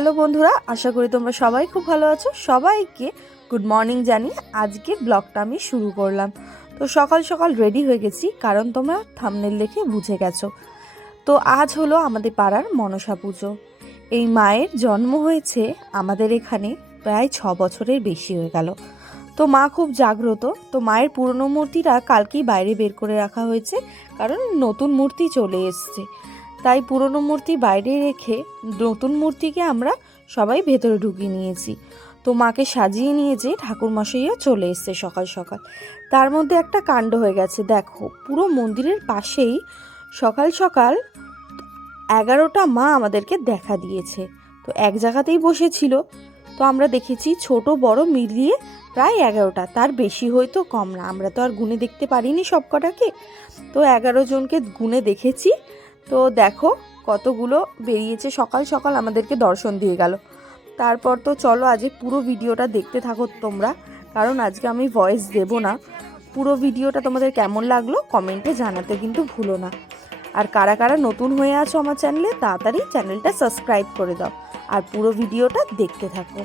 Hello বন্ধুরা, আশা করি তোমরা সবাই খুব ভালো আছো। সবাইকে গুড মর্নিং জানিয়ে আজকে ব্লগটা আমি শুরু করলাম। তো সকাল সকাল রেডি হয়ে গেছি, কারণ তোমরা থাম্বনেল দেখে বুঝে গেছো। তো আজ হলো আমাদের পাড়ার মনসা পুজো। এই মায়ের জন্ম হয়েছে আমাদের এখানে প্রায় 6 বছরের বেশি হয়ে গেল। তো মা খুব জাগ্রত। তো মায়ের পুরনো মূর্তিটা কালকেই বাইরে বের করে রাখা হয়েছে, কারণ নতুন মূর্তি চলে এসছে। তাই পুরনো মূর্তি বাইরে রেখে নতুন মূর্তিকে আমরা সবাই ভেতরে ঢুকিয়ে নিয়েছি। তো মাকে সাজিয়ে নিয়ে যে ঠাকুরমশাইও চলে এসছে সকাল সকাল। তার মধ্যে একটা কাণ্ড হয়ে গেছে, দেখো পুরো মন্দিরের পাশেই সকাল সকাল 11টা মা আমাদেরকে দেখা দিয়েছে। তো এক জায়গাতেই বসেছিল। তো আমরা দেখেছি ছোট বড় মিলিয়ে প্রায় 11টা, তার বেশি হয়তো কম না, আমরা তো আর গুনে দেখতে পারিনি সব কটাকে। তো 11 জনকে গুনে দেখেছি। তো দেখো কতগুলো বেরিয়েছে, সকাল সকাল আমাদেরকে দর্শন দিয়ে গেল। তারপর তো চলো আজকে পুরো ভিডিওটা দেখতে থাকো তোমরা, কারণ আজকে আমি ভয়েস দেব না। পুরো ভিডিওটা তোমাদের কেমন লাগলো কমেন্টে জানাতে কিন্তু ভুলো না। আর কারা কারা নতুন হয়ে আছো আমার চ্যানেলে, তাড়াতাড়ি চ্যানেলটা সাবস্ক্রাইব করে দাও আর পুরো ভিডিওটা দেখতে থাকো।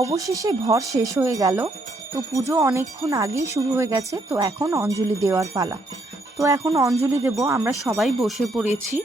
অবশেষে ভর শেষ হয়ে গেল। তো পুজো অনেকক্ষণ আগেই শুরু হয়ে গেছে, তো এখন অঞ্জলি দেওয়ার পালা। তো এখন অঞ্জলি দেব, আমরা সবাই বসে পড়েছি।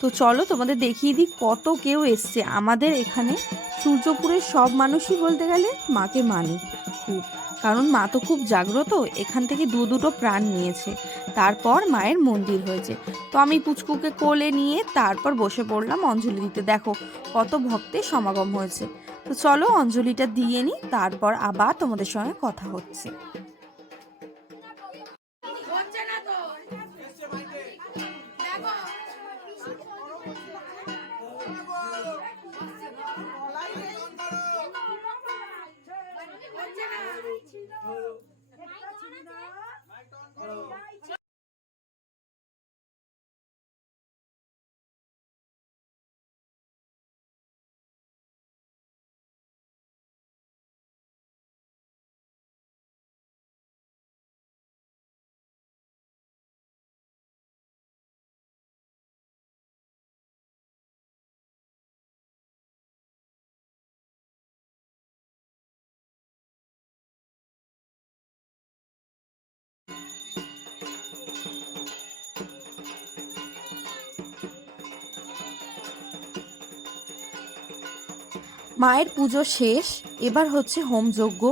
তো চলো তোমাদের দেখিয়ে দিই কত কেউ এসছে আমাদের এখানে। সূর্যপুরের সব মানুষই বলতে গেলে মাকে মানে খুব, কারণ মা তো খুব জাগ্রত। এখান থেকে দুটো প্রাণ নিয়েছে, তারপর মায়ের মন্দির হয়েছে। তো আমি পুচকুকে কোলে নিয়ে তারপর বসে পড়লাম অঞ্জলি দিতে। দেখো কত ভক্তের সমাগম হয়েছে। তো চলো অঞ্জলিটা দিয়ে নিই, তারপর আবার তোমাদের সঙ্গে কথা হচ্ছে। মায়ের পুজো শেষ, এবার হচ্ছে হোমযজ্ঞ,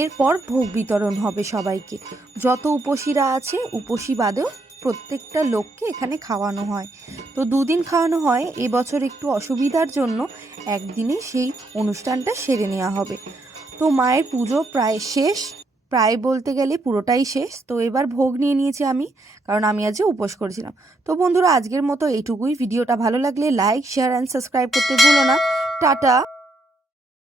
এরপর ভোগ বিতরণ হবে সবাইকে। যত উপসীরা আছে উপসী বাদেও প্রত্যেকটা লোককে এখানে খাওয়ানো হয়। তো 2 দিন খাওয়ানো হয়, এবছর একটু অসুবিধার জন্য একদিনে সেই অনুষ্ঠানটা সেরে নেওয়া হবে। তো মায়ের পুজো প্রায় শেষ, প্রায় বলতে গেলে পুরোটাই শেষ। তো এবার ভোগ নিয়ে নিয়েছি আমি, কারণ আমি আজকে উপোস করেছিলাম। তো বন্ধুরা, আজকের মতো এইটুকুই। ভিডিওটা ভালো লাগলে লাইক, শেয়ার অ্যান্ড সাবস্ক্রাইব করতে ভুলো না। টাটা।